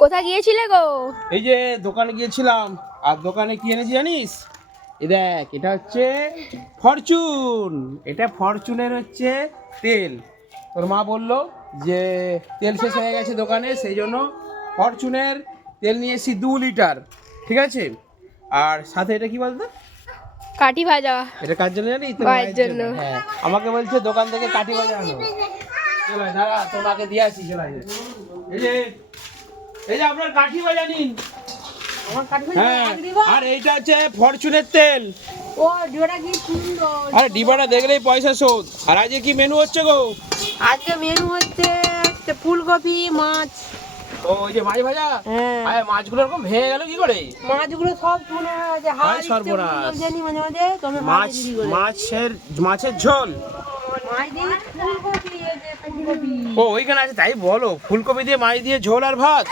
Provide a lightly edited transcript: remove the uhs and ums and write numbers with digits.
কোথায় গিয়েছিলে গো? এই যে দোকানে গিয়েছিলাম, আর দোকানে কি এনেছি জানিস? এই দেখ, এটা হচ্ছে ফরচুন। এটা ফরচুনের হচ্ছে তেল। তোর মা বললো যে তেল শেষ হয়ে গেছে দোকানে, সেই জন্য ফরচুনের তেল নিয়ে এসেছি 2 লিটার। ঠিক আছে, আর সাথে এটা কি বলতো? কাঠি ভাজা। এটা কার জন্য জানিস? তোর মায়ের মায়ের জন্য। জন্য। হ্যাঁ, আমাকে বলছে দোকান থেকে কাঠি ভাজা আনো। চল আয়, দাঁড়া, তোর মাকে দিয়ে আসি। চল আয়। এই যে আপনার কাঠি ভাজা নিন। হ্যাঁ, আর এইটা হচ্ছে ফরচুনের তেল। ও ডিবাটা কি সুন্দর। আরে ডিবাটা দেখলেই পয়সা শোধ। আর আজকে কি মেনু হচ্ছে গো? আজকে মেনু হচ্ছে ফুলকপি, মাছ। ও, ওই যে মাছ ভাজা। হ্যাঁ। আরে মাছগুলো এরকম ভেঙে গেল কি করে? মাছগুলো সব মনে হয় যে হায় সর্বনাশ। জানি মাঝে মাঝে তবে মাছের ঝোল। মাছ দিয়ে ফুলকপি, এই যে ফুলকপি। ও ওইখানে আছে, তাই বলো। ফুলকপি দিয়ে মাছ দিয়ে ঝোল আর ভাত।